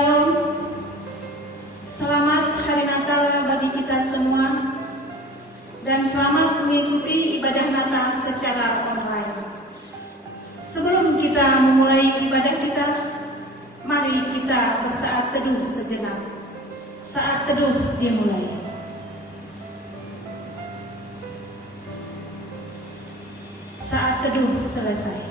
Shalom, selamat Hari Natal bagi kita semua dan selamat mengikuti ibadah Natal secara online. Sebelum kita memulai ibadah kita, mari kita bersaat teduh sejenak. Saat teduh dimulai. Saat teduh selesai.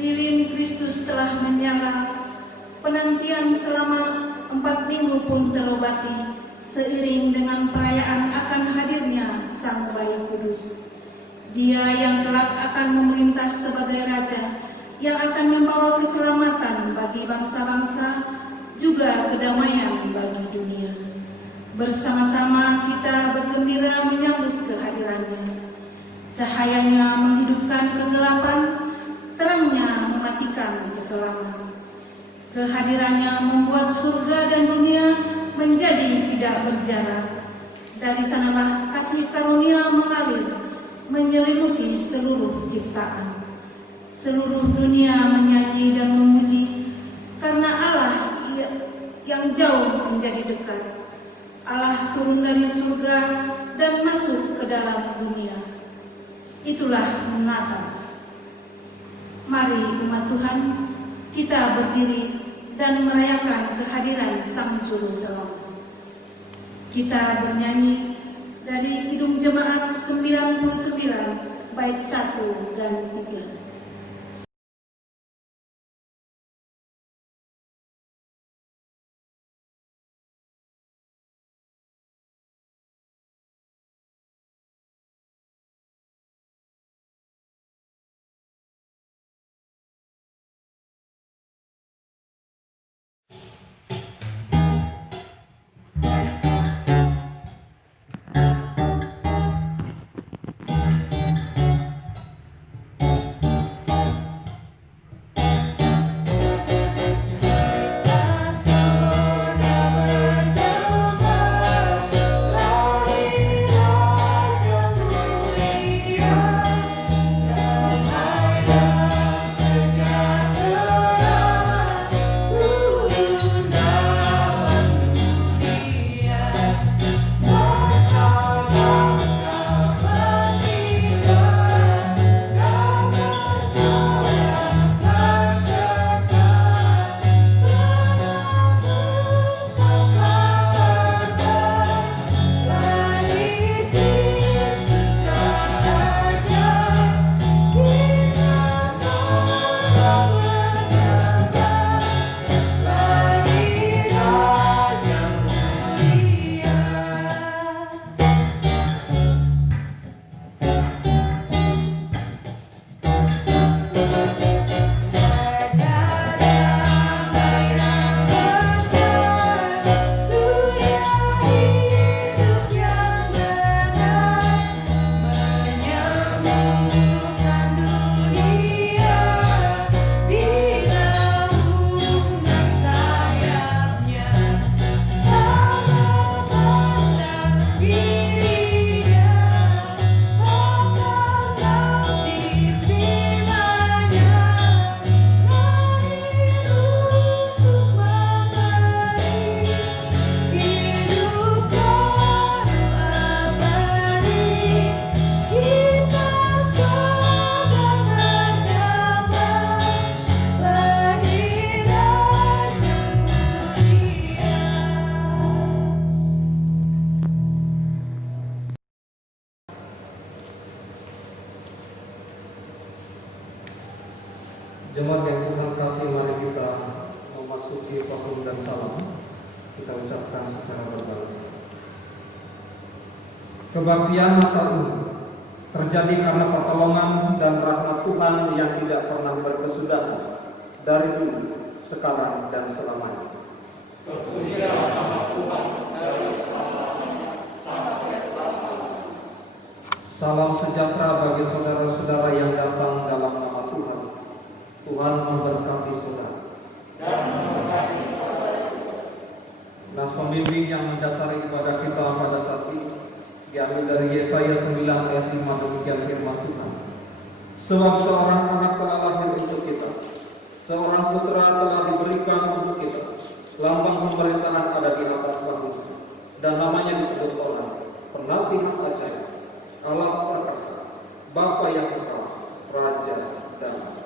Lilin Kristus telah menyala, penantian selama 4 minggu pun terobati, seiring dengan perayaan akan hadirnya Sang Bayi Kudus. Dia yang kelak akan memerintah sebagai Raja, yang akan membawa keselamatan bagi bangsa-bangsa, juga kedamaian bagi dunia. Bersama-sama kita bergembira menyambut kehadirannya. Cahayanya menghidupkan kegelapan, terangnya mematikan kekelaman. Kehadirannya membuat surga dan dunia menjadi tidak berjarak. Dari sanalah kasih karunia mengalir, menyelimuti seluruh ciptaan. Seluruh dunia menyanyi dan memuji, karena Allah yang jauh menjadi dekat. Allah turun dari surga dan masuk ke dalam dunia. Itulah Natal. Mari umat Tuhan, kita berdiri dan merayakan kehadiran Sang Juru Selamat. Kita bernyanyi dari Kidung Jemaat 99 bait 1 dan 3. Jemaat yang Tuhan kasih, mari kita memasuki paham dan salam. Kita ucapkan secara berbalas. Kebaktian Natal ini terjadi karena pertolongan dan rahmat Tuhan yang tidak pernah berkesudahan, dari dulu, sekarang, dan selamanya. Terpujilah nama Tuhan dari selama-lamanya sampai selamanya. Salam sejahtera bagi saudara-saudara yang datang dalam nama Tuhan. Tuhan memberkati saudara. Dan memberkati saudara. Nas pembimbing yang mendasari ibadah kita pada saat ini diambil dari Yesaya 9 ayat 5, demikian firman Tuhan. Sebab seorang anak telah lahir untuk kita, seorang putra telah diberikan untuk kita. Lambang pemerintahan ada di atas bahunya, dan namanya disebut orang Penasihat Ajaib, Allah Perkasa, Bapa yang Kekal, Raja Damai.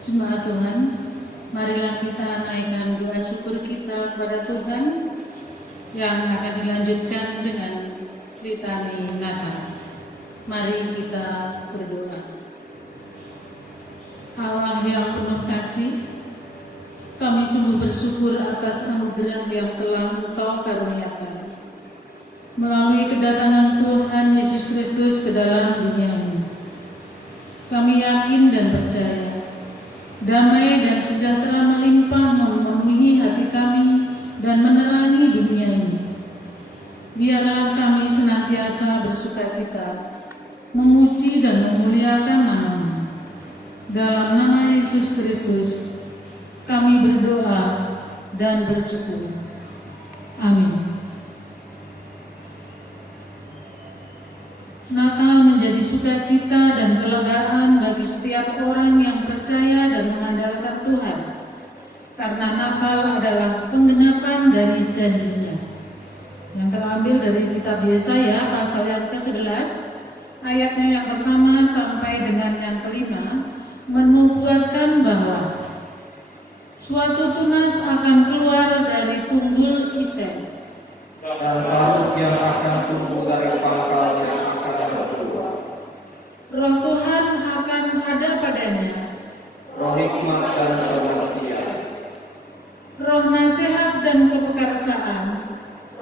Jemaat Tuhan, marilah kita naikkan doa syukur kita kepada Tuhan yang akan dilanjutkan dengan litani Natal. Mari kita berdoa. Allah yang penuh kasih, kami sungguh bersyukur atas anugerah yang telah Engkau karuniakan melalui kedatangan Tuhan Yesus Kristus ke dalam dunia ini. Kami yakin dan percaya damai dan sejahtera melimpah memenuhi hati kami dan menerangi dunia ini. Biarlah kami senantiasa bersukacita, memuji dan memuliakan nama-Mu. Dalam nama Yesus Kristus, kami berdoa dan bersyukur. Amin. Natal menjadi sukacita dan kelegaan bagi setiap orang yang percaya dan mengandalkan Tuhan, karena Natal adalah penggenapan dari janjinya, yang terambil dari kitab Yesaya pasal yang ke-11, ayatnya yang pertama sampai dengan yang kelima, menubuatkan bahwa suatu tunas akan keluar dari tunggul Isai, dan laut yang akan tumbuh dari pangkalnya akan berbuah. Roh Tuhan akan ada padanya, Roh hikmat dan pengertian, roh nasihat dan kepekarsaan,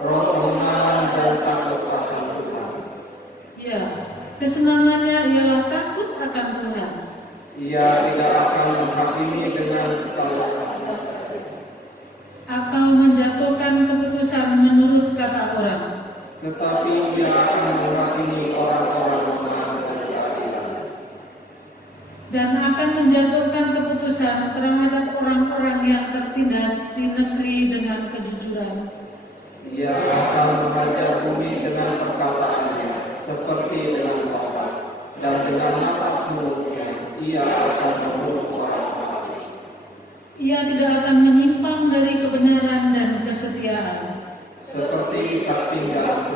roh pengenalan dan takut akan Tuhan. ya, kesenangannya ialah takut akan Tuhan. Ia tidak akan menghakimi dengan segala Atau menjatuhkan keputusan menurut kata orang, tetapi ia akan menghakimi orang-orang yang melanggar keadilan. dan akan menjatuhkan keputusan terhadap orang-orang yang tertindas di negeri dengan kejujuran. Ia akan mengajar bumi dengan perkataannya, seperti dengan tongkat, dan dengan napas mulutnya ia akan menghukum orang fasik. Ia tidak akan menyimpang dari kebenaran dan kesetiaan. Seperti ikat pinggang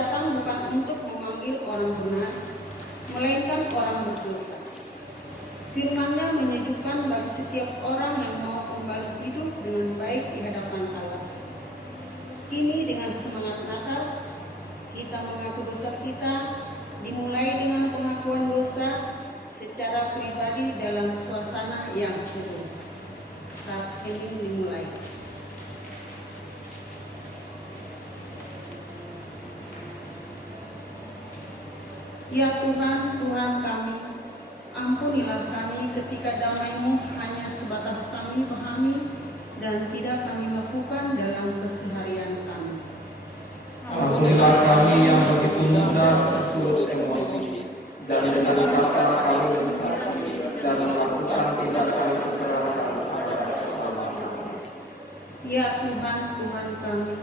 datang bukan untuk memanggil orang benar, melainkan orang berdosa. Firman-Nya menyejukkan bagi setiap orang yang mau kembali hidup dengan baik di hadapan Allah. Kini dengan semangat Natal, kita mengaku dosa kita, dimulai dengan pengakuan dosa secara pribadi dalam suasana yang hening. Saat hening dimulai. Ya Tuhan, Tuhan kami, ampunilah kami ketika damai-Mu hanya sebatas kami pahami dan tidak kami lakukan dalam keseharian kami. Ampunilah kami yang begitu mudah tersulut emosi dan dengan kata kami dan melakukan tindakan kekerasan terhadap sesama. Ya Tuhan, Tuhan kami,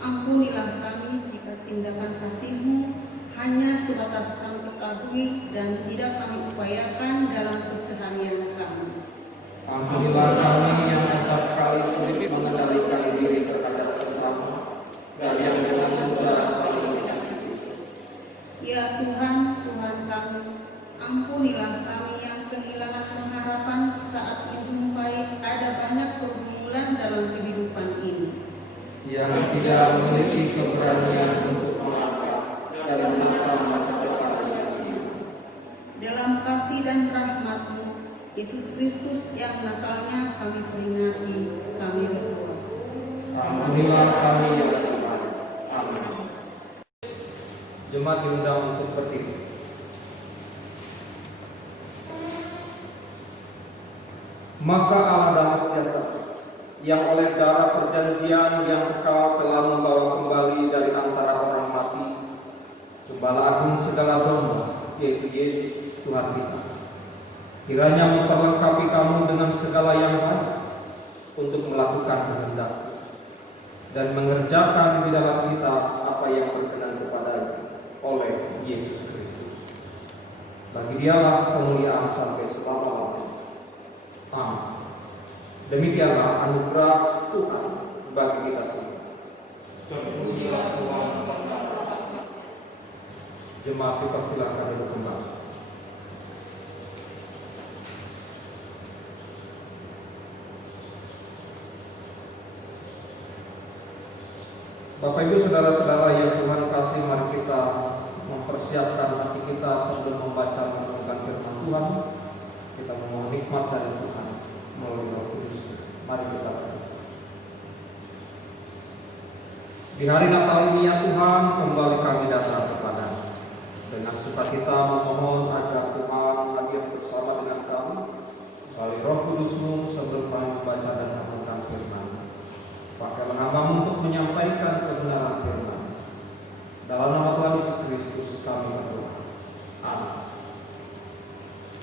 ampunilah kami jika tindakan kasih-Mu hanya sebatas kami ketahui dan tidak kami upayakan dalam keseharian kami. Ampunilah kami yang acap kali sulit mengendalikan diri terhadap sesama dan yang dengan mudah saling menyakiti. Ya Tuhan, Tuhan kami, ampunilah kami yang kehilangan pengharapan saat menjumpai ada banyak pergumulan dalam kehidupan ini. Yang tidak memiliki keberanian untuk melangkah dan menatap masa depan yang hidup. Dalam kasih dan rahmat-Mu, Yesus Kristus yang Natalnya kami peringati, kami berdoa. Ampunilah kami ya Tuhan. Amin. Jemaat diundang untuk berdiri. Maka Allah damai sejahtera yang oleh darah perjanjian yang Engkau telah membawa kembali dari antara orang mati, Gembala Agung segala domba, yaitu Yesus Tuhan kita, kiranya memperlengkapi kamu dengan segala yang baik untuk melakukan kehendak dan mengerjakan di dalam kita apa yang berkenan kepadanya oleh Yesus Kristus. Bagi Dialah kemuliaan sampai selama-lamanya. Amin. Demikianlah anugerah Tuhan bagi kita semua. Terpujilah Tuhan. Jemaat dipersilakan duduk kembali. Bapak Ibu saudara-saudara yang Tuhan kasih, mari kita mempersiapkan hati kita sebelum membaca merenungkan firman Tuhan. Kita memohon nikmat dari Tuhan melalui Roh Kudus. Mari kita berdoa. Di hari Natal ini ya Tuhan, kembali kami datang kepada-Mu dengan sukacita memohon agar Tuhan hadir bersama dengan kami melalui Roh Kudus-Mu sebelum kami membaca dan merenungkan firman-Mu. Pakailah hamba-Mu untuk menyampaikan kebenaran firman. Dalam nama Tuhan Yesus Kristus kami berdoa. Amin.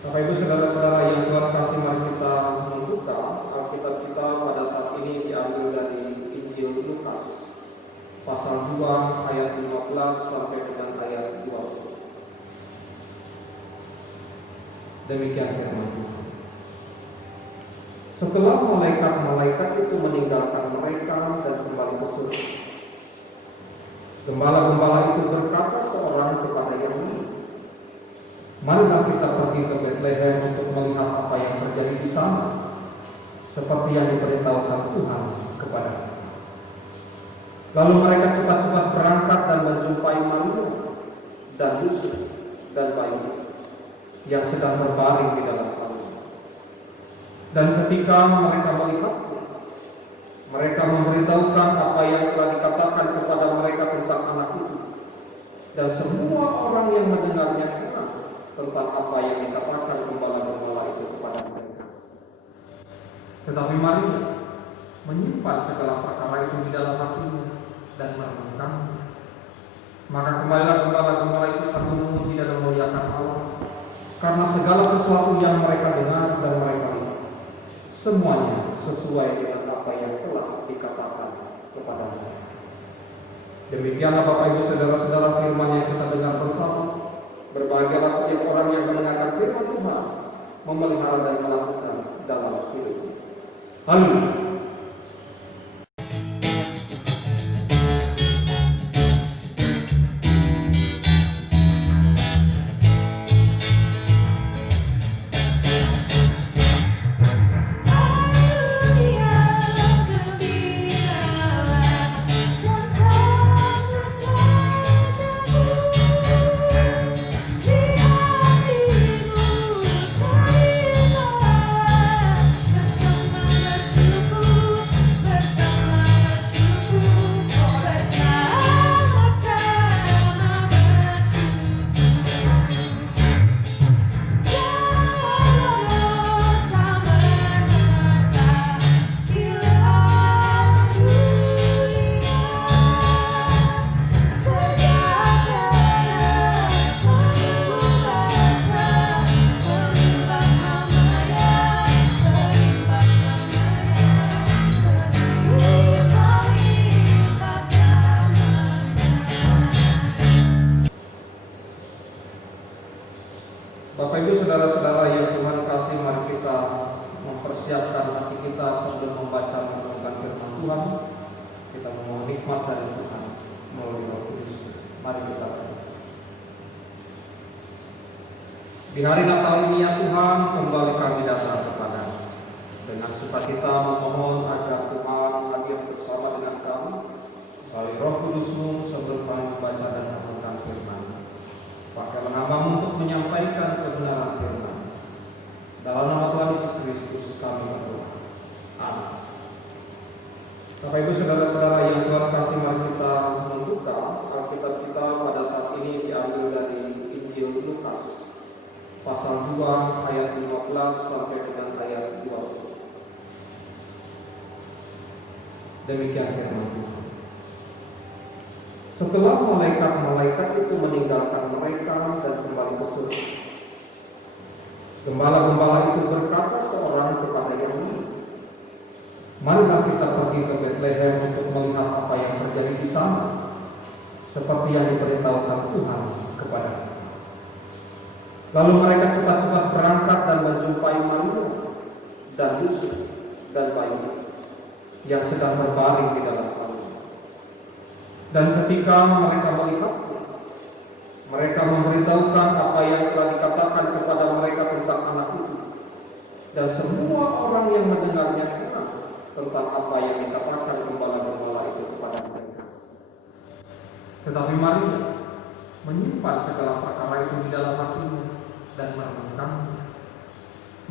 Bapak Ibu saudara-saudara yang Tuhan kasih, mari kita membuka Alkitab kita pada saat ini diambil dari Injil Lukas pasal 2 ayat 15 sampai dengan ayat 20. Demikian firman Tuhan. Setelah malaikat-malaikat itu meninggalkan mereka dan kembali ke surga, gembala-gembala itu berkata seorang kepada yang lain, marilah kita pergi ke Betlehem untuk melihat apa yang terjadi di sana, seperti yang diberitahukan Tuhan kepada kita. Lalu mereka cepat-cepat berangkat dan menjumpai Maria dan Yusuf dan bayi yang sedang berbaring di dalam kandungan. Dan ketika mereka melihatnya, mereka memberitahukan apa yang telah dikatakan kepada mereka tentang anak itu. Dan semua orang yang mendengarnya heran tentang apa yang dikatakan gembala-gembala itu kepada mereka. Tetapi Maria menyimpan segala perkara itu di dalam hatinya dan merenungkannya. Maka kembalilah gembala-gembala itu sambil memuji dan memuliakan Allah karena segala sesuatu yang mereka dengar dan mereka lihat, semuanya sesuai dengan apa yang telah dikatakan kepada mereka. Demikianlah Bapak Ibu saudara-saudara firman yang kita dengar bersama. Berbahagialah setiap orang yang mendengarkan firman Tuhan, memelihara dan melakukan dalam hidupnya. Haleluya. Bapak Ibu saudara-saudara yang Tuhan kasih, mari kita mempersiapkan hati kita sebelum membaca merenungkan firman Tuhan. Kita memohon nikmat dari Tuhan melalui Roh Kudus. Mari kita berdoa. Di hari Natal ini ya Tuhan, kembali kami datang kepada-Mu dengan sukacita memohon agar Tuhan hadir bersama dengan kami melalui Roh Kudus-Mu sebelum kami membaca dan merenungkan firman-Mu. Pakailah hamba-Mu untuk menyampaikan kebenaran firman. Dalam nama Tuhan Yesus Kristus kami berdoa. Amin. Bapak Ibu saudara-saudara yang Tuhan kasih, mari kita membuka Alkitab kita pada saat ini diambil dari Injil Lukas pasal 2 ayat 15 sampai dengan ayat 20. Demikian firman Tuhan. Setelah malaikat-malaikat itu meninggalkan mereka dan kembali ke surga, gembala-gembala itu berkata seorang kepada yang lain, marilah kita pergi ke Betlehem untuk melihat apa yang terjadi di sana, seperti yang diberitahukan Tuhan kepada kita. Lalu mereka cepat-cepat berangkat dan menjumpai Maria dan Yusuf dan bayi yang sedang berbaring di dalam kandungan. Dan ketika mereka melihatnya, mereka memberitahukan apa yang telah dikatakan kepada mereka tentang anak itu. Dan semua orang yang mendengarnya heran tentang apa yang dikatakan gembala-gembala itu kepada mereka. Tetapi Maria menyimpan segala perkara itu di dalam hatinya dan merenungkannya.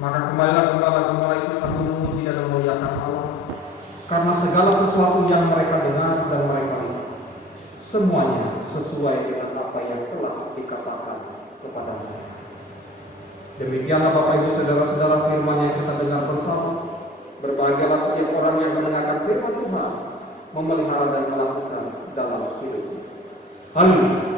Maka kembalilah gembala-gembala itu sambil memuji dan memuliakan Allah, karena segala sesuatu yang mereka dengar dan mereka lihat, semuanya sesuai dengan apa yang telah dikatakan kepada mereka. Demikianlah Bapak Ibu saudara-saudara firman yang kita dengar bersama. Berbahagialah setiap orang yang mendengarkan firman Tuhan, memelihara dan melakukan dalam hidupnya. Haleluya.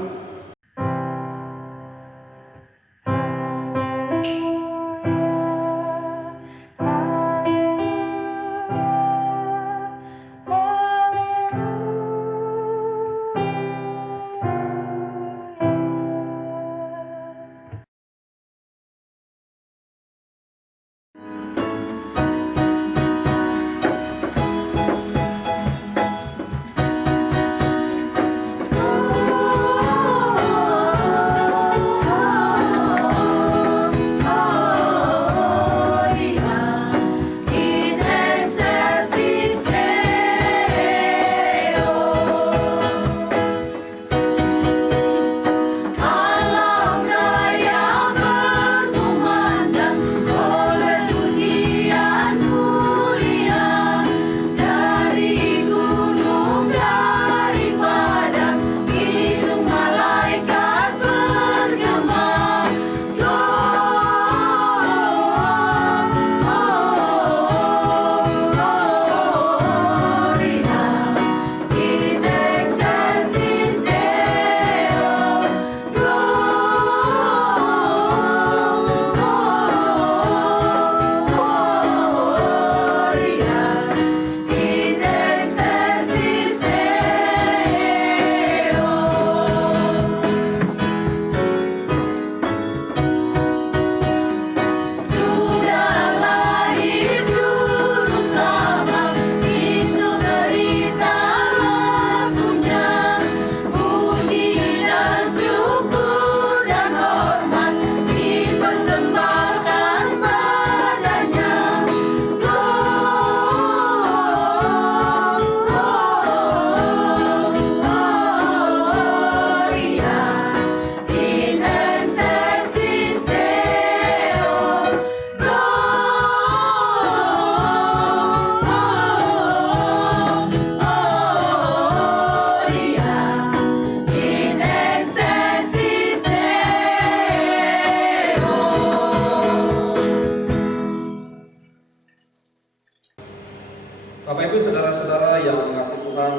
Bapak Ibu saudara-saudara yang mengasihi Tuhan,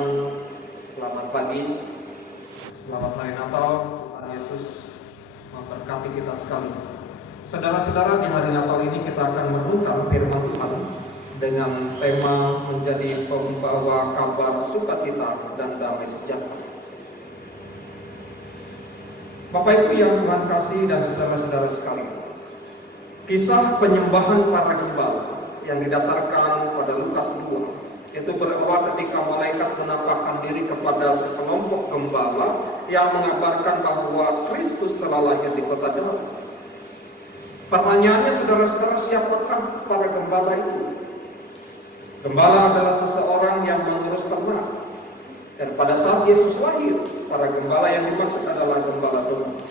selamat pagi, selamat hari Natal. Tuhan Yesus memberkati kita sekali. Saudara-saudara, di hari Natal ini kita akan merenungkan firman Tuhan dengan tema menjadi pembawa kabar sukacita dan damai sejahtera. Bapak Ibu yang Tuhan kasih dan saudara-saudara sekalian, Kisah penyembahan para gembala yang didasarkan pada Lukas 2 itu berawal ketika malaikat menampakkan diri kepada sekelompok gembala yang mengabarkan bahwa Kristus telah lahir di kota Daud. Pertanyaannya, saudara-saudara, siapakah para gembala itu? Gembala adalah seseorang yang mengurus ternak. Dan pada saat Yesus lahir, para gembala yang dimaksud adalah gembala domba.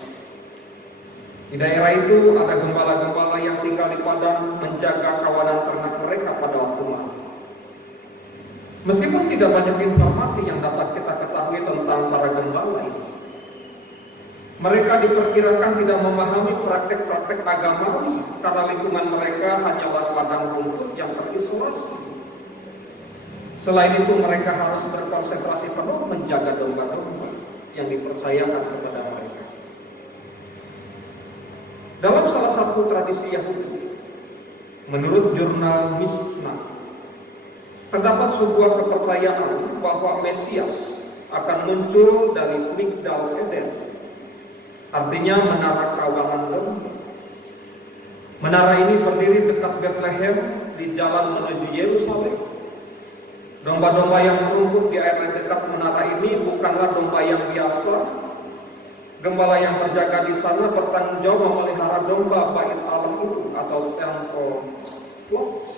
Di daerah itu ada gembala-gembala yang tinggal di padang menjaga kawanan ternak mereka pada waktu malam. Meskipun tidak banyak informasi yang dapat kita ketahui tentang para gembala itu, mereka diperkirakan tidak memahami praktek-praktek agamawi karena lingkungan mereka hanyalah padang rumput yang terisolasi. Selain itu, mereka harus berkonsentrasi penuh menjaga domba-domba yang dipercayakan kepada mereka. Dalam salah satu tradisi Yahudi, menurut jurnal Mishnah, terdapat sebuah kepercayaan bahwa Mesias akan muncul dari Migdal Eden, artinya menara kawanan domba. Menara ini berdiri dekat Bethlehem di jalan menuju Yerusalem. Domba-domba yang merumput di area dekat menara ini bukanlah domba yang biasa. Gembala yang berjaga di sana bertanggung jawab memelihara domba bait Allah itu atau temple flocks,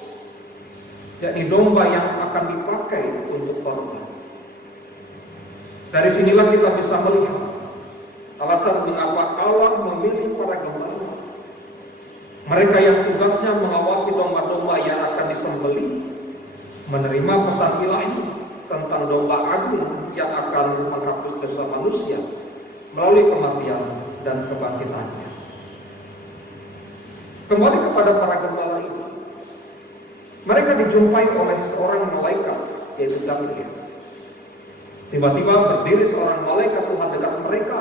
yakni domba yang akan dipakai untuk korban. Dari sinilah kita bisa melihat alasan mengapa Allah memilih para gembala. Mereka yang tugasnya mengawasi domba-domba yang akan disembelih, menerima pesan ilahi tentang domba agung yang akan menghapus dosa manusia melalui kematian dan kebangkitannya. Kembali kepada para gembala ini, mereka dijumpai oleh seorang malaikat, yaitu Gabriel. Tiba-tiba berdiri seorang malaikat Tuhan dekat mereka.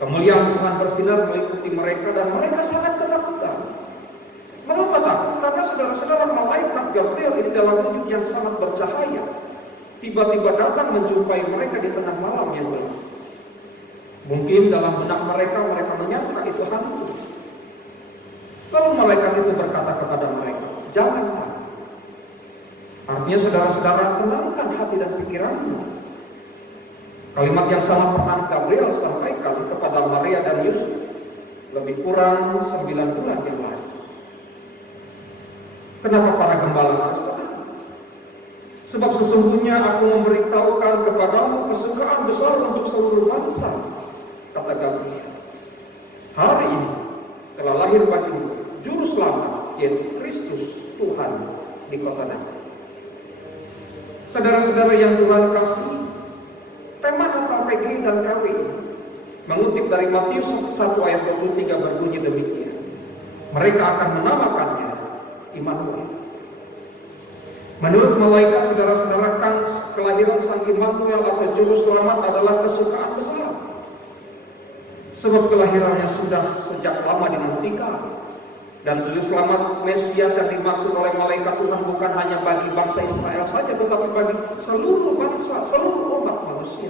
Kemuliaan Tuhan bersinar meliputi mereka dan mereka sangat ketakutan. Mengapa takut? Karena saudara-saudara, malaikat Gabriel ini dalam wujud yang sangat bercahaya tiba-tiba datang menjumpai mereka di tengah malam yang gelap. Mungkin dalam benak mereka menyangka itu hantu. Lalu malaikat itu berkata kepada mereka, "Janganlah." Artinya, saudara-saudara, tenangkan hati dan pikiranmu. Kalimat yang sama pernah Gabriel sampaikan kepada Maria dan Yusuf lebih kurang 9 bulan yang lalu. Kenapa para gembala harus tenang? Sebab sesungguhnya aku memberitahukan kepadamu kesukaan besar untuk seluruh bangsa, kata Gabriel. Hari ini telah lahir bagimu Juru Selamat, yaitu Kristus Tuhan di kota Daud. Saudara-saudara yang Tuhan kasih, tema Natal PG dan KW mengutip dari Matius 1 ayat 23 berbunyi demikian. Mereka akan menamakannya Immanuel. Menurut malaikat, saudara-saudara, kelahiran Sang Immanuel atau Juru Selamat adalah kesukaan besar. Sebab kelahirannya sudah sejak lama dinantikan. Dan Juru Selamat Mesias yang dimaksud oleh malaikat Tuhan bukan hanya bagi bangsa Israel saja, tetapi bagi seluruh bangsa, seluruh umat manusia.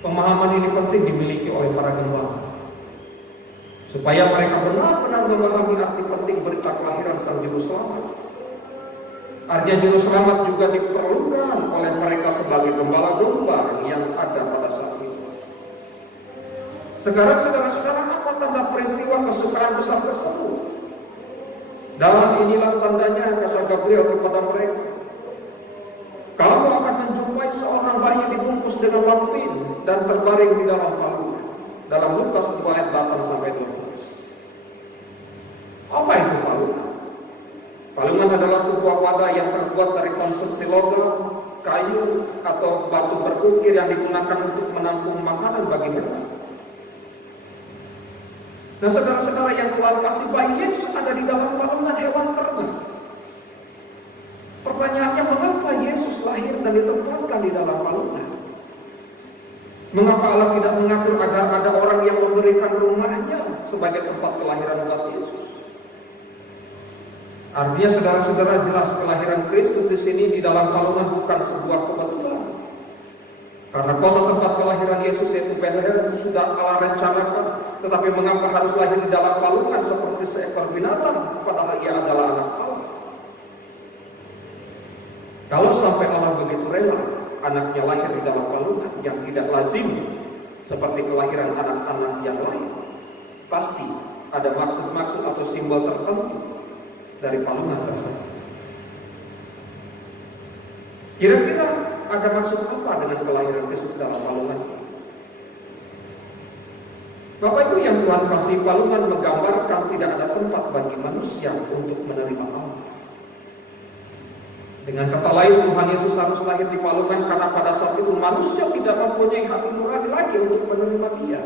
Pemahaman ini penting dimiliki oleh para gembala, supaya mereka benar-benar memahami arti penting berita kelahiran Sang Juru Selamat. Artinya Juru Selamat juga diperlukan oleh mereka sebagai gembala domba yang ada pada saat itu. Sekarang saudara-saudara, apa tanda peristiwa kesukaan besar tersebut? Dan inilah tandanya, kata Gabriel kepada mereka. Kamu akan menjumpai seorang bayi dibungkus dengan lampin dan terbaring di dalam palungan. Dalam Lukas 2 ayat 8-12. Apa itu palungan? Palungan adalah sebuah wadah yang terbuat dari konstruksi logam, kayu, atau batu berukir yang digunakan untuk menampung makanan bagi mereka. Nah, saudara-saudara yang Tuhan kasih, bayi Yesus ada di dalam palungan hewan ternak. Pertanyaannya, mengapa Yesus lahir dan ditempatkan di dalam palungan? Mengapa Allah tidak mengatur agar ada orang yang memberikan rumahnya sebagai tempat kelahiran buat Yesus? Artinya, saudara-saudara, jelas kelahiran Kristus di sini di dalam palungan bukan sebuah kebetulan. Karena kota tempat kelahiran Yesus yaitu Betlehem sudah Allah rencanakan, tetapi mengapa harus lahir di dalam palungan seperti seekor binatang, padahal ia adalah anak Allah? Kalau sampai Allah begitu rela anaknya lahir di dalam palungan yang tidak lazim seperti kelahiran anak-anak yang lain, pasti ada maksud-maksud atau simbol tertentu dari palungan tersebut. Kira-kira ada maksud apa dengan kelahiran Kristus dalam palungan? Bapak Ibu yang Tuhan kasih, palungan menggambarkan tidak ada tempat bagi manusia untuk menerima Allah. Dengan kata lain, Tuhan Yesus harus lahir di palungan karena pada saat itu manusia tidak mempunyai hati nurani lagi untuk menerima Dia.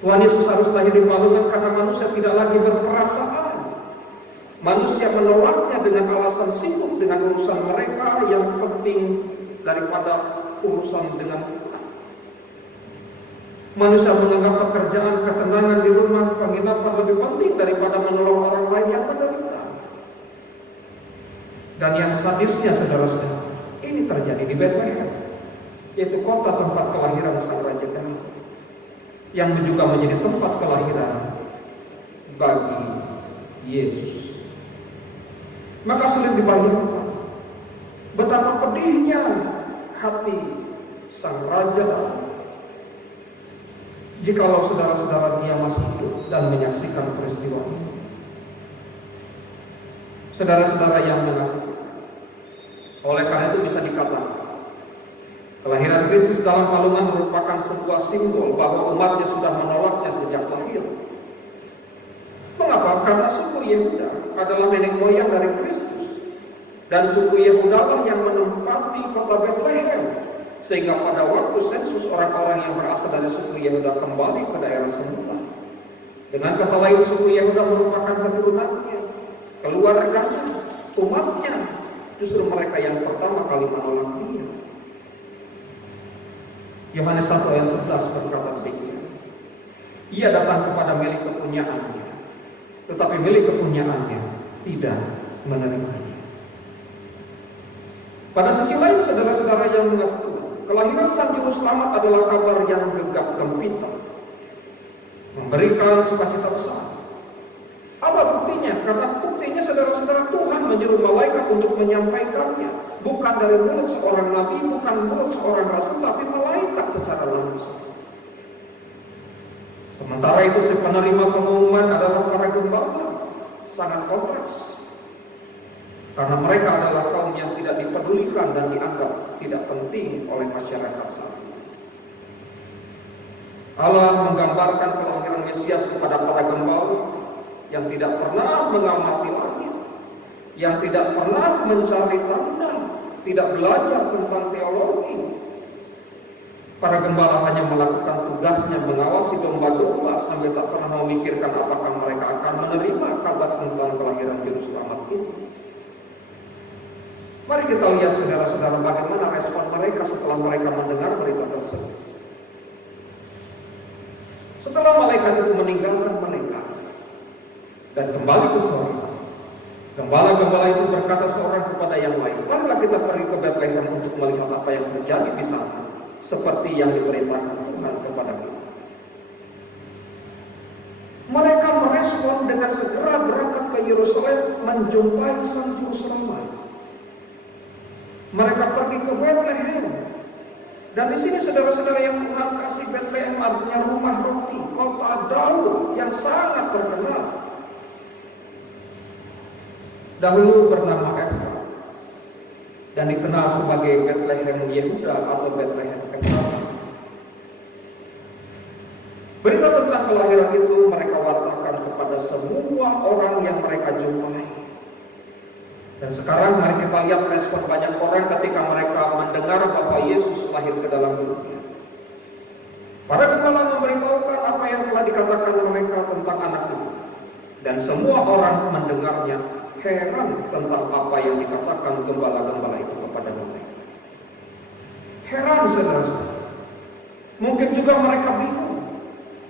Tuhan Yesus harus lahir di palungan karena manusia tidak lagi berperasaan. Manusia menolaknya dengan alasan sibuk dengan urusan mereka yang penting daripada urusan dengan Tuhan. Manusia menganggap pekerjaan, ketenangan di rumah, penginapan lebih penting daripada menolong orang lain yang menderita. Dan yang sadisnya, saudara-saudara, ini terjadi di Betlehem, yaitu kota tempat kelahiran Sang Raja Daud, yang juga menjadi tempat kelahiran bagi Yesus. Maka sulit dibayangkan betapa pedihnya hati Sang Raja jikalau saudara-saudara dia masih hidup dan menyaksikan peristiwa ini. Saudara-saudara yang mengasihi, oleh karena itu bisa dikatakan kelahiran Kristus dalam palungan merupakan sebuah simbol bahwa umatnya sudah menolaknya sejak lahir. Mengapa? Karena suku Yehuda adalah nenek moyang dari Kristus, dan suku Yehuda lah yang menempati kota Betlehem, sehingga pada waktu sensus orang-orang yang berasal dari suku Yehuda kembali ke daerah semula. Dengan kata lain, suku Yehuda merupakan keturunannya, keluarganya, umatnya. Justru mereka yang pertama kali menolak Dia. Yohanes 1 ayat 11 berkata demikian, Ia datang kepada milik kepunyaannya, tetapi milik kepunyaannya tidak menerimanya. Pada sisi lain, saudara-saudara yang mengasihi, kelahiran Sang Juru Selamat adalah kabar yang gegap gempita, memberikan sukacita besar. Apa buktinya? Karena buktinya, saudara-saudara, Tuhan menyuruh malaikat untuk menyampaikannya, bukan dari mulut seorang nabi, bukan mulut seorang rasul, tapi malaikat secara langsung. Sementara itu si penerima pengumuman adalah para gembala, sangat kontras. Karena mereka adalah kaum yang tidak dipedulikan dan dianggap tidak penting oleh masyarakat saat itu. Allah menggambarkan kelahiran Mesias kepada para gembala yang tidak pernah mengamati langit, yang tidak pernah mencari tanda, tidak belajar tentang teologi. Para gembala hanya melakukan tugasnya mengawasi domba-domba sambil tak pernah memikirkan apakah mereka akan menerima kabar tentang kelahiran Juru Selamat itu. Mari kita lihat, saudara-saudara, bagaimana respon mereka setelah mereka mendengar berita tersebut. Setelah malaikat itu meninggalkan mereka dan kembali ke surga, gembala-gembala itu berkata seorang kepada yang lain, marilah kita pergi ke Betlehem untuk melihat apa yang terjadi di sana, seperti yang diperintahkan Tuhan kepada kita. Mereka merespon dengan segera berangkat ke Yerusalem menjumpai Sang Juru Selamat. Mereka pergi ke Betlehem. Dan di sini, saudara-saudara yang Tuhan kasih, Betlehem artinya rumah roti, kota Daud yang sangat terkenal. Dahulu bernama Efrat dan dikenal sebagai Betlehem Yehuda atau Betlehem Efrat. Berita tentang kelahiran itu mereka wartakan kepada semua orang yang mereka jumpai. Dan sekarang mari kita lihat respon banyak orang ketika mereka mendengar bahwa Yesus lahir ke dalam dunia. Para gembala memberitahukan apa yang telah dikatakan mereka tentang anak itu. Dan semua orang mendengarnya heran tentang apa yang dikatakan gembala-gembala itu kepada mereka. Heran, saudara-saudara. Mungkin juga mereka bingung,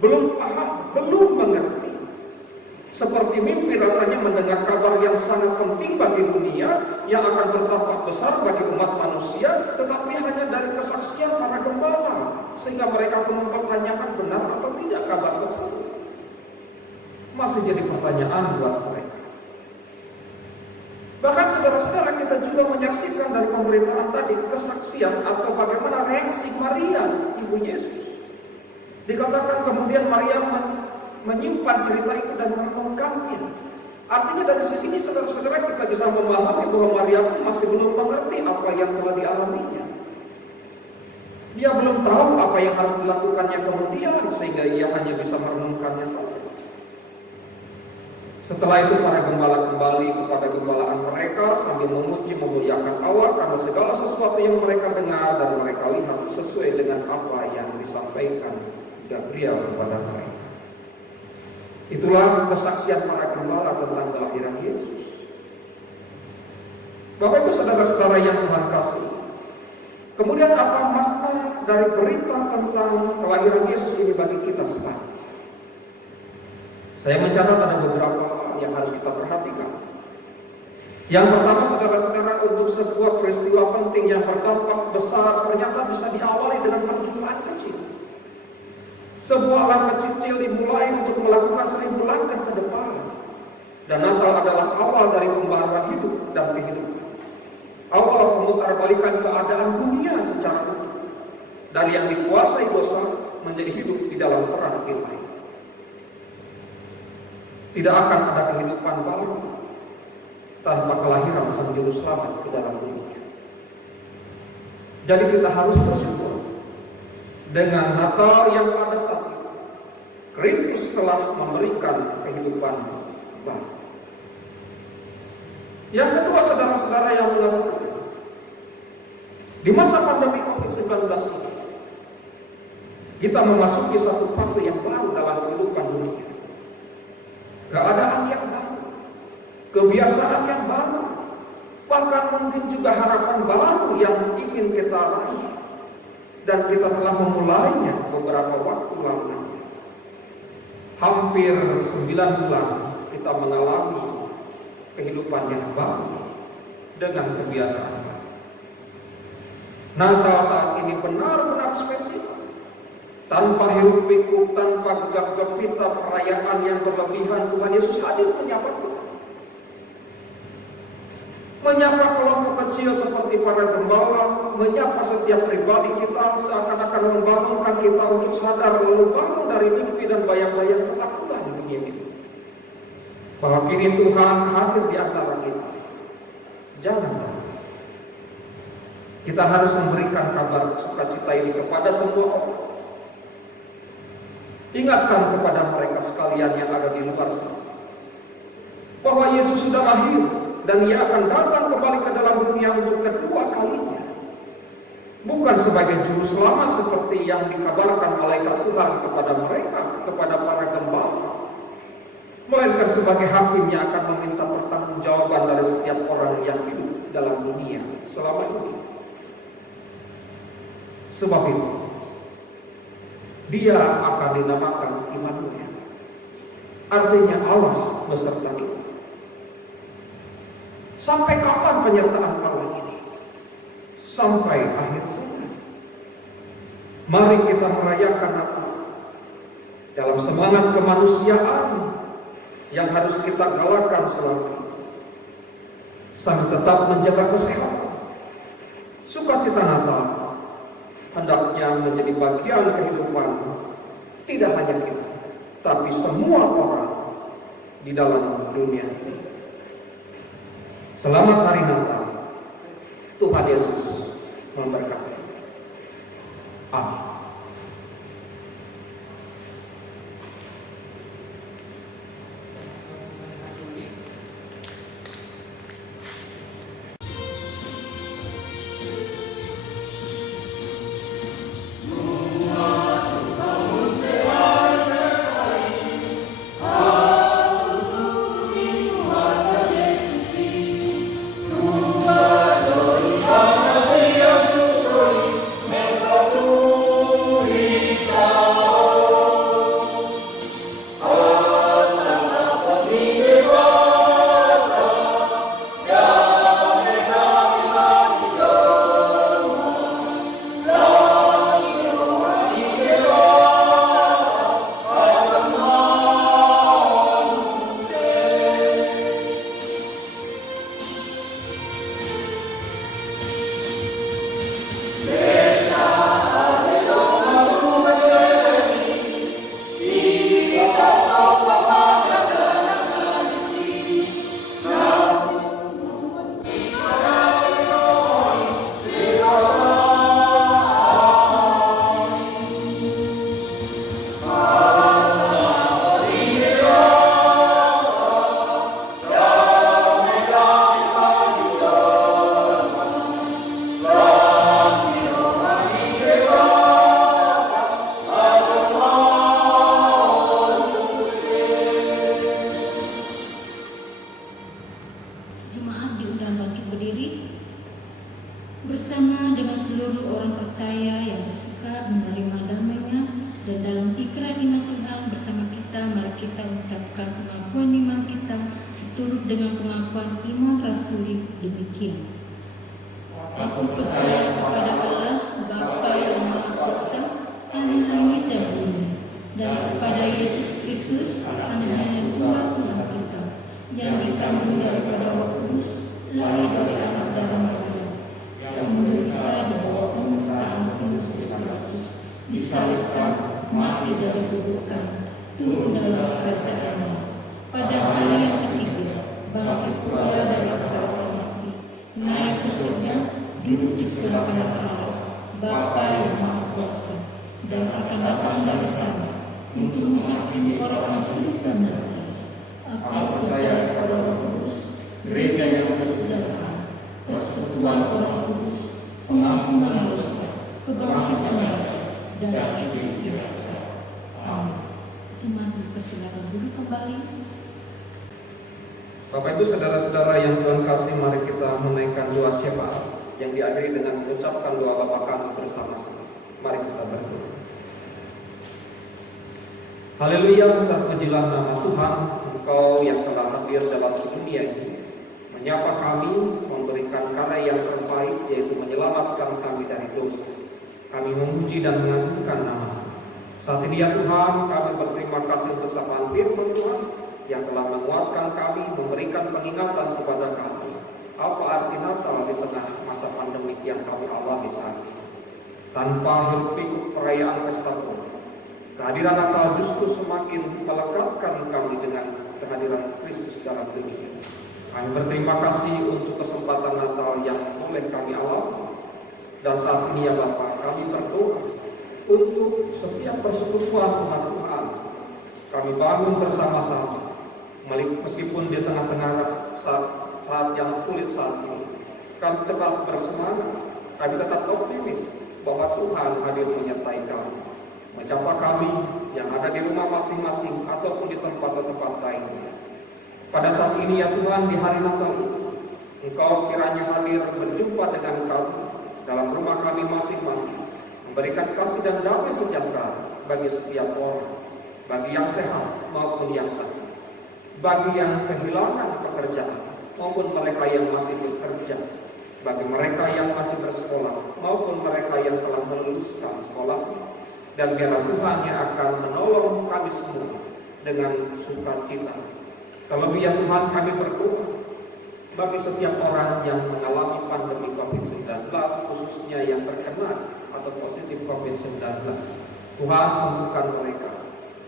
belum paham, belum mengerti. Seperti mimpi rasanya mendengar kabar yang sangat penting bagi dunia, yang akan berdampak besar bagi umat manusia, tetapi hanya dari kesaksian para gembala, sehingga mereka pun mempertanyakan benar atau tidak kabar tersebut. Masih jadi pertanyaan buat mereka. Bahkan saudara-saudara, kita juga menyaksikan dari pemberitaan tadi kesaksian atau bagaimana reaksi Maria, ibu Yesus. Dikatakan kemudian Maria menyimpan cerita itu dan merenungkannya. Artinya dari sisi ini saudara-saudara kita bisa memahami bahwa Maria pun masih belum mengerti apa yang telah dialaminya. Dia belum tahu apa yang harus dilakukannya kemudian, sehingga ia hanya bisa merenungkannya saja. Setelah itu para gembala kembali kepada gembalaan mereka sambil memuji memuliakan Allah karena segala sesuatu yang mereka dengar dan mereka lihat sesuai dengan apa yang disampaikan Gabriel kepada mereka. Itulah kesaksian para gembala tentang kelahiran Yesus. Bapak Ibu saudara-saudara yang Tuhan kasih, kemudian apa makna dari berita tentang kelahiran Yesus ini bagi kita sekarang? Saya mencatat ada beberapa hal yang harus kita perhatikan. Yang pertama saudara-saudara, untuk sebuah peristiwa penting yang berdampak besar ternyata bisa diawali dengan perjumpaan kecil. Sebuah langkah kecil dimulai untuk melakukan 1000 langkah ke depan. Dan Natal adalah awal dari pembaharuan hidup dan kehidupan. Awal pemutarbalikan keadaan dunia secara utuh. Dari yang dikuasai dosa menjadi hidup di dalam terang ilahi. Tidak akan ada kehidupan baru tanpa kelahiran Sang Juru Selamat ke dalam dunia. Jadi kita harus bersyukur dengan Natal yang pada saat itu Kristus telah memberikan kehidupan baru. Yang kedua saudara-saudara yang mengasihi, di masa pandemi COVID-19 ini kita memasuki satu fase yang baru dalam kehidupan dunia. Keadaan yang baru, kebiasaan yang baru, bahkan mungkin juga harapan baru yang ingin kita raih. Dan kita telah memulainya beberapa waktu lalu. Hampir 9 bulan kita mengalami kehidupan yang baru dengan kebiasaan. Natal saat ini benar-benar spesifik. Tanpa hiruk pikuk, tanpa gegap gempita perayaan yang berlebihan, Tuhan Yesus hadir menyapa kita. Menyapa kelompok kecil seperti para gembala, menyapa setiap pribadi kita seakan-akan membangunkan kita untuk sadar lalu bangun dari mimpi dan bayang-bayang ketakutan di dunia ini. Bahwa kini Tuhan hadir di antara kita. Jangan takut. Kita harus memberikan kabar sukacita ini kepada semua orang. Ingatkan kepada mereka sekalian yang ada di luar sana bahwa Yesus sudah lahir dan Ia akan datang kembali ke dalam dunia untuk kedua kalinya. Bukan sebagai juru selamat seperti yang dikabarkan malaikat Tuhan kepada mereka, kepada para gembala, melainkan sebagai hakim yang akan meminta pertanggungjawaban dari setiap orang yang hidup dalam dunia selama ini. Sebab itu Dia akan dinamakan Immanuel, artinya Allah beserta kita. Sampai kapan penyertaan Allah ini? Sampai akhir zaman. Mari kita merayakan Natal dalam semangat kemanusiaan yang harus kita galakan selalu. Sambil tetap menjaga kesehatan. Sukacita Natal hendaknya menjadi bagian kehidupan tidak hanya kita, tapi semua orang di dalam dunia ini. Selamat Hari Natal. Tuhan Yesus memberkati. Amin. Tuhan mengucapkan pengakuan iman kita seturut dengan pengakuan iman rasuli demikian. Aku percaya kepada Allah, Bapa yang Maha Kuasa, Anak langit dan bumi, dan kepada Yesus Kristus, Anaknya yang Tuhan kita, yang dikandung daripada Roh Kudus, lahir dari anak darah Maria, yang menderita di bawah pemerintahan Pontius Pilatus, disalibkan, mati dan dikuburkan, turun dalam kerajaannya. Pada hari yang ketiga, bangkit pula dari antara mati, naik ke surga, duduk di sebelah kanan Allah, Bapa yang Maha Kuasa, dan akan datang dari sana untuk menghakimi orang yang hidup dan mati. Aku percaya kepada Roh Kudus, gereja yang bersejahtera, persekutuan orang kudus, pengampunan dosa, kebangkitan mati, dan hidup yang kekal. Amin. Jemaat dipersilakan duduk kembali. Bapak Ibu saudara-saudara yang Tuhan kasih, mari kita menaikkan doa syafaat yang diakhiri dengan mengucapkan doa Bapa kami bersama-sama. Mari kita berdoa. Haleluya, terpujilah nama Tuhan, Engkau yang telah hadir dalam dunia ini, menyapa kami, memberikan karya yang terbaik, yaitu menyelamatkan kami dari dosa. Kami memuji dan mengagungkan nama. Saat ini ya Tuhan, kami berterima kasih untuk sapaan firman Tuhan yang telah menguatkan kami, memberikan pengingat kepada kami. Apa arti Natal di tengah masa pandemik yang kami alami saat ini? Tanpa hiruk-pikuk perayaan pesta pun, kehadiran Natal justru semakin melekatkan kami dengan kehadiran Kristus dalam dunia. Kami berterima kasih untuk kesempatan Natal yang boleh kami alami. Dan saat ini ya Bapa, kami berdoa untuk setiap persekutuan umat Tuhan. Kami bangun bersama-sama, meskipun di tengah-tengah saat yang sulit saat ini. Kami tetap bersemangat, kami tetap optimis bahwa Tuhan hadir menyertai kami. Menyapa kami yang ada di rumah masing-masing ataupun di tempat-tempat lainnya. Pada saat ini ya Tuhan, di hari Natal itu, Engkau kiranya hadir berjumpa dengan kami dalam rumah kami masing-masing, memberikan kasih dan damai sejahtera bagi setiap orang, bagi yang sehat maupun yang sakit, bagi yang kehilangan pekerjaan maupun mereka yang masih bekerja, bagi mereka yang masih bersekolah maupun mereka yang telah meluluskan sekolah. Dan biarlah Tuhan yang akan menolong kami semua dengan sukacita. Terlebih ya Tuhan, kami berdoa bagi setiap orang yang mengalami pandemi COVID-19, khususnya yang terkena atau positif COVID-19. Tuhan sembuhkan mereka.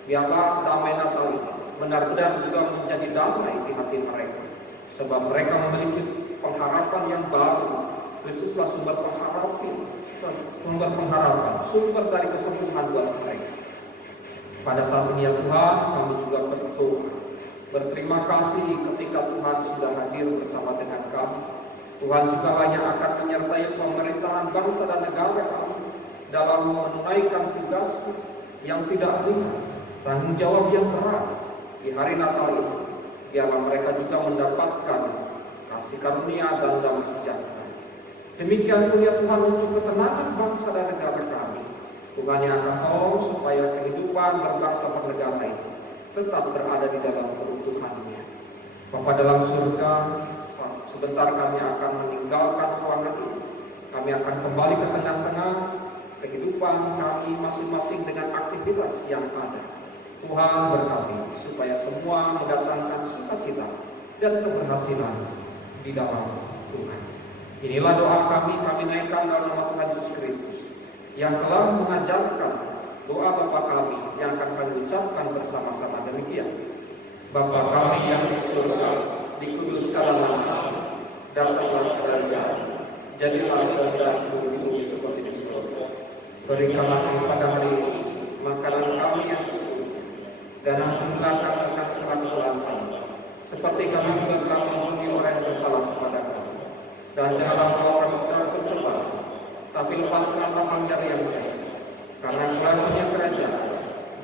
Biarlah damai Natal ini benar-benar juga menjadi damai di hati mereka, sebab mereka memiliki pengharapan yang baru. Kristuslah sumber pengharapan, sumber dari kesembuhan buat mereka. Pada saat ini ya Tuhan, kami juga berdoa, berterima kasih ketika Tuhan sudah hadir bersama dengan kami. Tuhan juga yang akan menyertai pemerintahan bangsa dan negara kami dalam menunaikan tugas yang tidak ringan, tanggung jawab yang berat di hari Natal ini. Biarlah mereka juga mendapatkan kasih karunia dan damai sejahtera. Demikian pun ya Tuhan untuk ketenangan bangsa dan negara kami. Tuhan yang akan tolong supaya kehidupan berbangsa bernegara itu tetap berada di dalam keutuhannya. Bapa dalam surga, sebentar kami akan meninggalkan ruangan ini. Kami akan kembali ke tengah-tengah kehidupan kami masing-masing dengan aktivitas yang ada. Tuhan berkati supaya semua mendatangkan sukacita dan keberhasilan di dalam Tuhan. Inilah doa kami naikkan dalam nama Tuhan Yesus Kristus yang telah mengajarkan doa Bapa kami yang akan kami ucapkan bersama-sama demikian. Bapa kami yang di surga, dikuduskanlah namamu, datanglah kerajaan, jadilah kehendakmu di bumi seperti di surga. Berikanlah kepada hari ini makanan kami yang sesungguhnya, dan ampunilah kami akan kesalahan kami, seperti kami juga telah mengampuni orang yang bersalah kepada kami. Dan janganlah kau kami dalam pencobaan, tapi lepaskanlah kami dari yang baik. Karena Tuhan punya kerajaan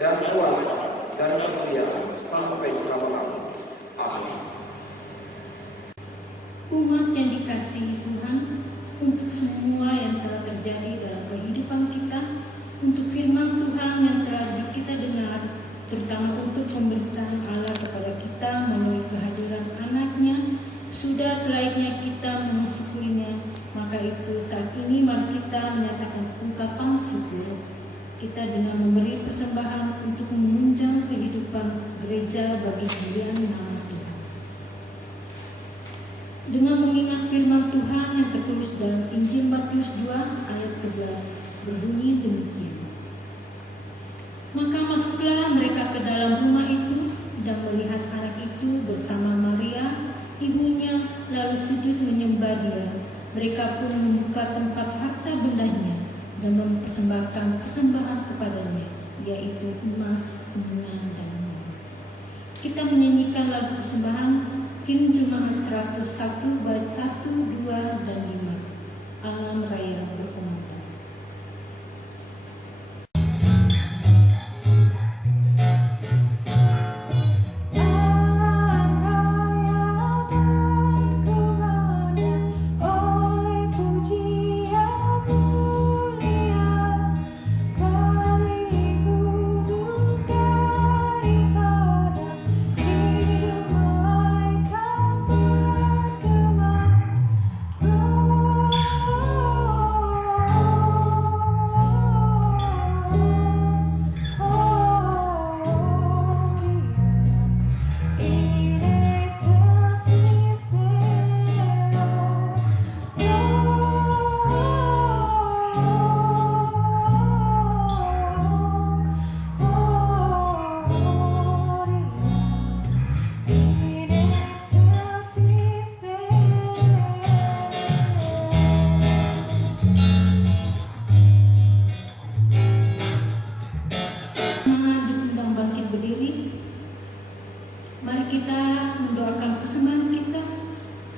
dan kuasa dan kemuliaan sampai selama-lamanya. Amin. Umat yang dikasihi Tuhan, untuk semua yang telah terjadi dalam kehidupan kita, untuk firman Tuhan yang telah kita dengar, terutama untuk pemberitaan Allah kepada itu saat ini mari kita menyatakan ungkapan syukur kita dengan memberi persembahan untuk menunjang kehidupan gereja bagi kemuliaan nama Tuhan. Dengan mengingat firman Tuhan yang tertulis dalam Injil Matius 2 ayat 11 berbunyi demikian. Maka masuklah mereka ke dalam rumah itu dan melihat anak itu bersama Maria, ibunya, lalu sujud menyembah dia. Mereka pun membuka tempat harta bendanya dan mempersembahkan persembahan kepadanya, yaitu emas, kuningan, dan emas. Kita menyanyikan lagu persembahan Himn Jemaat 101 bait 1, 2, dan 5. Alam Raya Berkomentar.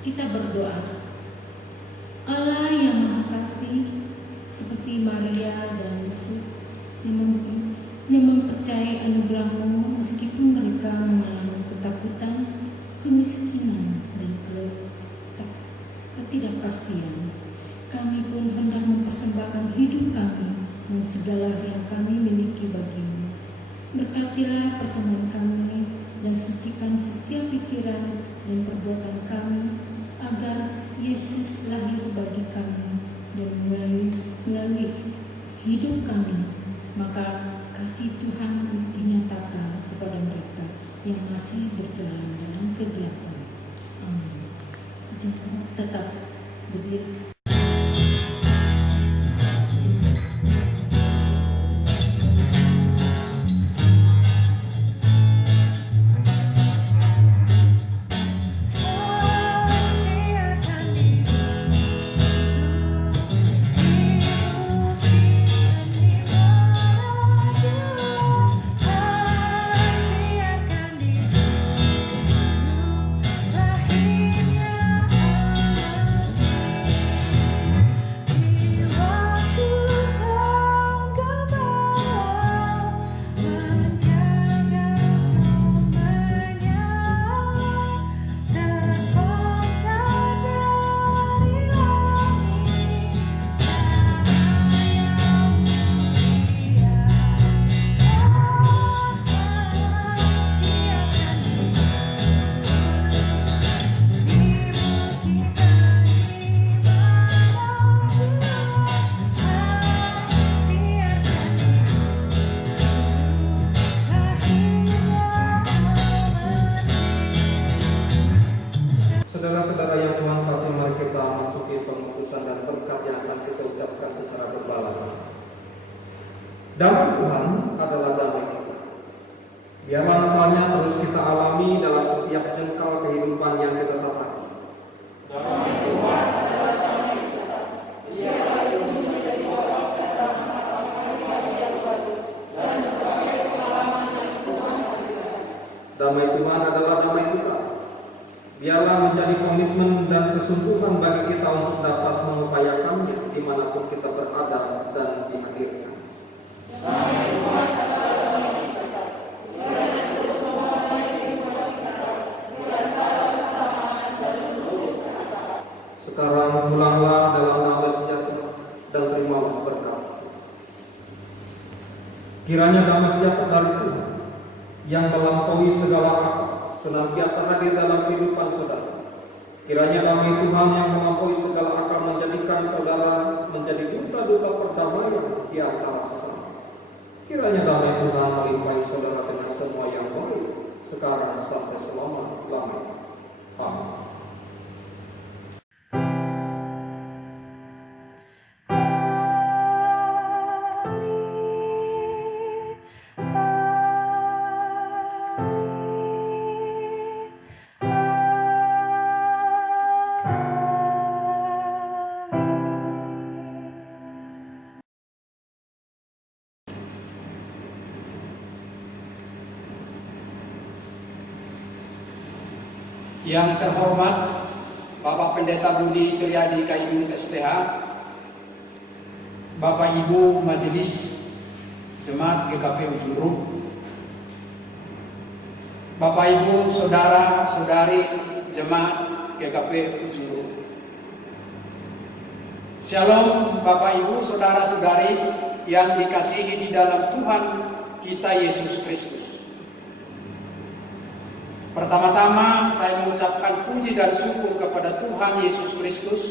Kita berdoa. Allah yang Maha Kasih, seperti Maria dan Yusuf yang mempercayai anugerah-Mu meskipun mereka mengalami ketakutan, kemiskinan, dan ketidakpastian. Kami pun hendak mempersembahkan hidup kami dan segala yang kami miliki bagi-Mu. Berkatilah persembahan kami dan sucikan setiap pikiran dan perbuatan kami, agar Yesus lahir bagi kami dan melalui hidup kami, maka kasih Tuhan dinyatakan kepada mereka yang masih berjalan dalam kegelapan. Amin. Tetap berdiri. Saudara-saudara yang Tuhan kasih, mari kita masuki pengutusan dan berkat yang akan kita ucapkan secara berbalasan. Damai Tuhan adalah damai kita. Biarlah namanya terus kita alami dalam setiap jengkal kehidupan yang kita tatami. Damai Tuhan adalah damai kita. Biarlah itu menjadi orang datang yang baru dan berbagai pengalaman yang Tuhan berikan. Damai Tuhan adalah damai kita. Biarlah menjadi komitmen dan kesungguhan bagi kita untuk dapat mengupayakannya dimanapun kita berada dan dihadirkan. Damai Tuhan adalah damai kita. Biarlah terus mewarnai kehidupan kita di antara sesama dan seluruh kita. Sekarang pulanglah dalam nama sejahtera dan terimalah berkat. Kiranya damai sejahtera dari Tuhan yang melampaui segala akal senantiasa hadir dalam kehidupan saudara, Kiranya damai Tuhan yang melampaui segala akal menjadikan saudara menjadi duta-duta perdamaian di antara sesama. Kiranya damai Tuhan melimpahi saudara dengan semua yang baik, sekarang sampai selama-lamanya. Amin. Yang terhormat Bapak Pendeta Budi Triadi Kayun STH, Bapak Ibu Majelis Jemaat GKP Ujung, Bapak Ibu Saudara-saudari Jemaat GKP Ujung. Shalom Bapak Ibu Saudara-saudari yang dikasihi di dalam Tuhan kita Yesus Kristus. Pertama-tama saya mengucapkan puji dan syukur kepada Tuhan Yesus Kristus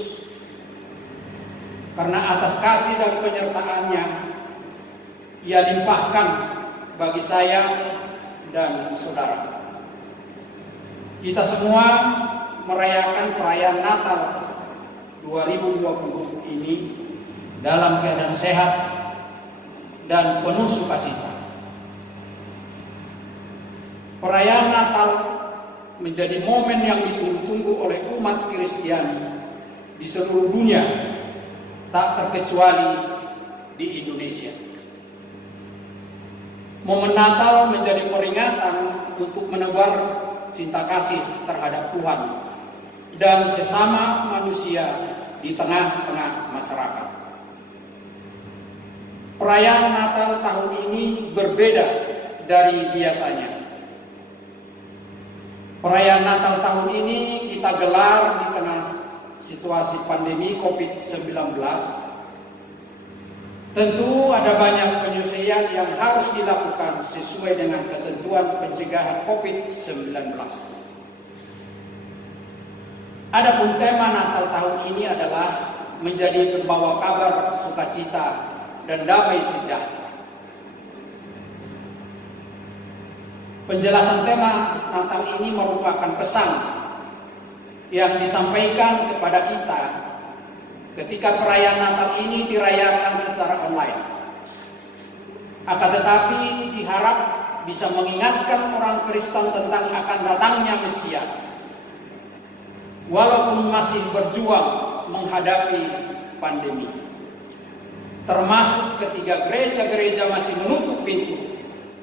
karena atas kasih dan penyertaan-Nya Ia limpahkan bagi saya dan saudara. Kita semua merayakan perayaan Natal 2020 ini dalam keadaan sehat dan penuh sukacita. Perayaan Natal menjadi momen yang ditunggu-tunggu oleh umat Kristiani di seluruh dunia, tak terkecuali di Indonesia. Momen Natal menjadi peringatan untuk menebar cinta kasih terhadap Tuhan dan sesama manusia di tengah-tengah masyarakat. Perayaan Natal tahun ini berbeda dari biasanya. Perayaan Natal tahun ini kita gelar di tengah situasi pandemi COVID-19. Tentu ada banyak penyesuaian yang harus dilakukan sesuai dengan ketentuan pencegahan COVID-19. Adapun tema Natal tahun ini adalah menjadi pembawa kabar sukacita dan damai sejahtera. Penjelasan tema Natal ini merupakan pesan yang disampaikan kepada kita ketika perayaan Natal ini dirayakan secara online. Akan tetapi diharap bisa mengingatkan orang Kristen tentang akan datangnya Mesias, walaupun masih berjuang menghadapi pandemi. Termasuk ketika gereja-gereja masih menutup pintu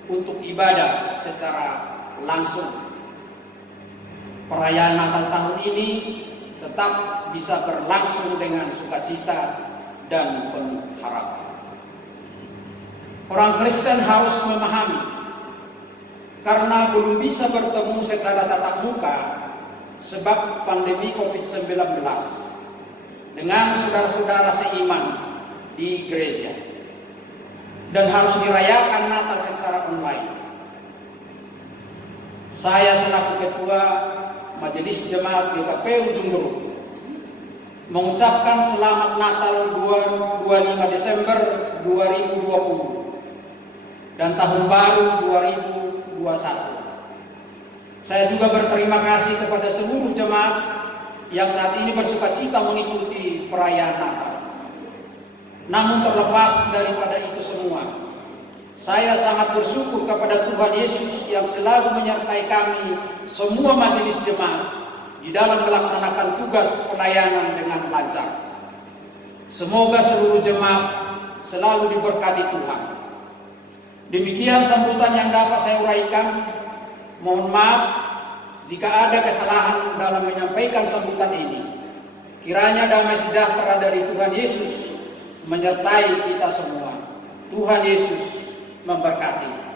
untuk ibadah secara langsung. Perayaan Natal tahun ini tetap bisa berlangsung dengan sukacita dan penuh harapan. Orang Kristen harus memahami, karena belum bisa bertemu secara tatap muka sebab pandemi COVID-19 dengan saudara-saudara seiman di gereja, dan harus dirayakan Natal secara online. Saya selaku Ketua Majelis Jemaat GKP Ujung Beruk mengucapkan selamat Natal 25 Desember 2020 dan Tahun Baru 2021. Saya juga berterima kasih kepada seluruh jemaat yang saat ini bersukacita mengikuti perayaan Natal. Namun terlepas daripada itu semua, saya sangat bersyukur kepada Tuhan Yesus yang selalu menyertai kami semua majelis jemaat di dalam melaksanakan tugas pelayanan dengan lancar. Semoga seluruh jemaat selalu diberkati Tuhan. Demikian sambutan yang dapat saya uraikan. Mohon maaf jika ada kesalahan dalam menyampaikan sambutan ini. Kiranya damai sejahtera dari Tuhan Yesus menyertai kita semua. Tuhan Yesus memberkati.